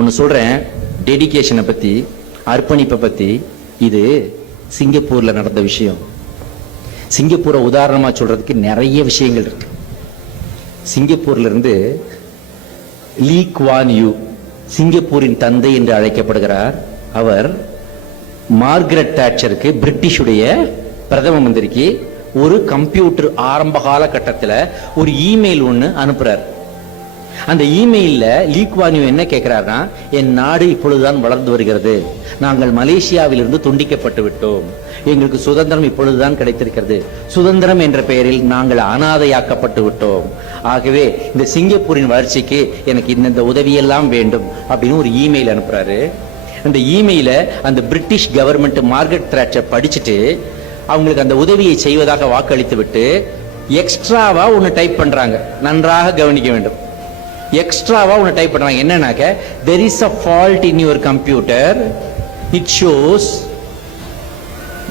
ஒன்று சொல்றேன், டெடிகேஷனை பத்தி, அர்ப்பணிப்பை பத்தி. இது சிங்கப்பூர்ல நடந்த விஷயம். சிங்கப்பூரை உதாரணமா சொல்றதுக்கு நிறைய விஷயங்கள் இருக்கு. சிங்கப்பூர்ல இருந்து லீ குவான் யூ, சிங்கப்பூரின் தந்தை என்று அழைக்கப்படுகிறார். அவர் மார்கரெட் தாட்சருக்கு, பிரிட்டிஷுடைய பிரதம மந்திரிக்கு ஒரு கம்ப்யூட்டர் ஆரம்ப கால கட்டத்தில் ஒரு இமெயில் ஒன்று அனுப்புறார். அந்த இமெயில்ல லீ குவான் யூ என்ன கேட்கிறார்னா, என் நாடு இப்பொழுதுதான் வளர்ந்து வருகிறது, நாங்கள் மலேசியாவிலிருந்து துண்டிக்கப்பட்டு விட்டோம், எங்களுக்கு சுதந்திரம் இப்பொழுதுதான் கிடைத்திருக்கிறது, சுதந்திரம் என்ற பெயரில் நாங்கள் அனாதையாக்கப்பட்டு விட்டோம், ஆகவே இந்த சிங்கப்பூரின் வளர்ச்சிக்கு எனக்கு இந்த உதவியெல்லாம் வேண்டும் அப்படின்னு ஒரு இமெயில் அனுப்புறாரு. அந்த இமெயில அந்த பிரிட்டிஷ் கவர்மெண்ட் மார்கரெட் தாட்சர் படிச்சுட்டு அவங்களுக்கு அந்த உதவியை செய்வதாக வாக்களித்து விட்டு எக்ஸ்ட்ராவா ஒன்னு டைப் பண்றாங்க. நன்றாக கவனிக்க வேண்டும். எக்ஸ்ட்ராவா ஒன்னு டைப் பண்றாங்க. என்னன்னாக்க, there is a fault in your computer, it shows.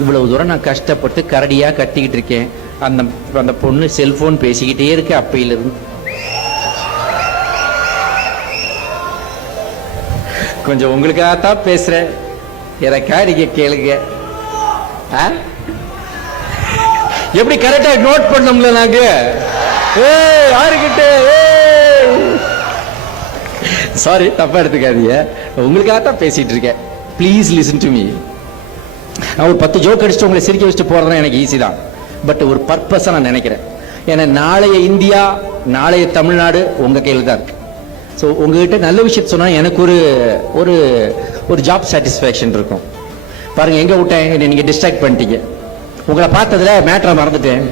இவ்வளவு தூரம் நான் கஷ்டப்பட்டு கரடியா கட்டிக்கிட்டு இருக்கேன், அந்த பொண்ணு செல்போன் பேசிக்கிட்டே இருக்கு அப்பையிலிருந்து. கொஞ்சம் உங்களுக்காகத்தான் பேசுறேன், எனக்கா நீங்க கேளுங்க. எப்படி கரெக்டா நோட் பண்ணோம்ல நாங்க. யாருக்கிட்ட சாரி, தப்பா எடுத்துக்காதீங்க, உங்களுக்காகத்தான் பேசிட்டு இருக்கேன். Please listen to me. நான் ஒரு 10 ஜோக் அடிச்சுட்டு உங்களை சிரிக்க வச்சுட்டு போறதுனா எனக்கு ஈஸி தான். பட் ஒரு பர்பஸா நான் நினைக்கிறேன். ஏன்னா நாளைய இந்தியா, நாளைய தமிழ்நாடு உங்க கையில் தான் இருக்கு. ஸோ உங்ககிட்ட நல்ல விஷயத்த சொன்னா எனக்கு ஒரு ஒரு ஜாப் சாட்டிஸ்ஃபேக்ஷன் இருக்கும். பாருங்க, எங்க விட்டேன், நீங்க டிஸ்ட்ராக்ட் பண்ணிட்டீங்க. உங்களை பார்த்ததுல மேட்டரை மறந்துட்டேன்.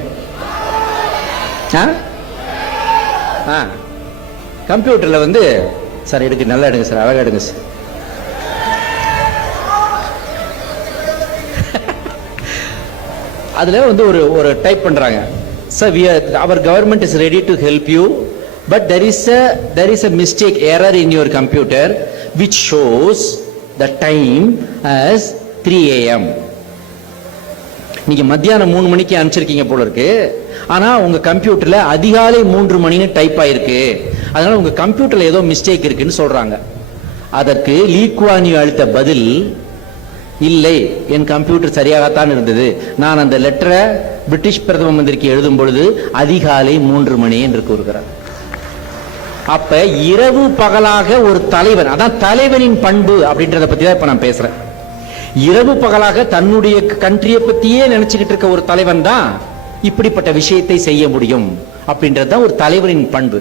கம்ப்யூட்டர்ல வந்து, சார் எடுக்க, நல்லா எடுங்க சார், அழகா எடுங்க சார். அதுல வந்து ஒரு டைப் பண்றாங்க. Sir, our government is ready to help you, but there is a mistake, error in your computer which shows the time as 3 AM. நீங்க மத்தியானம் 3 மணிக்கு அனுப்பிச்சிருக்கீங்க போல இருக்கு, ஆனா உங்க கம்ப்யூட்டர்ல அதிகாலை 3 மணின்னு டைப் ஆயிருக்கு, அதனால உங்க கம்ப்யூட்டர்ல ஏதோ மிஸ்டேக் இருக்குன்னு சொல்றாங்க. அதற்கு லீ குவான் யூ அளித்த பதில், இல்லை, என் கம்ப்யூட்டர் சரியாகத்தான் இருந்தது, நான் அந்த லெட்டரை பிரிட்டிஷ் பிரதம மந்திரிக்கு எழுதும் பொழுது அதிகாலை 3 மணி என்று கூறுகிறார். அப்ப இரவு பகலாக ஒரு தலைவன், அதான் தலைவனின் பண்பு அப்படின்றத பத்தி தான் இப்ப நான் பேசுறேன். இரவு பகலாக தன்னுடைய கண்ட்ரியை பத்தியே நினைச்சுக்கிட்டு இருக்க ஒரு தலைவன் தான் இப்படிப்பட்ட விஷயத்தை செய்ய முடியும் அப்படின்றது தான் ஒரு தலைவனின் பண்பு.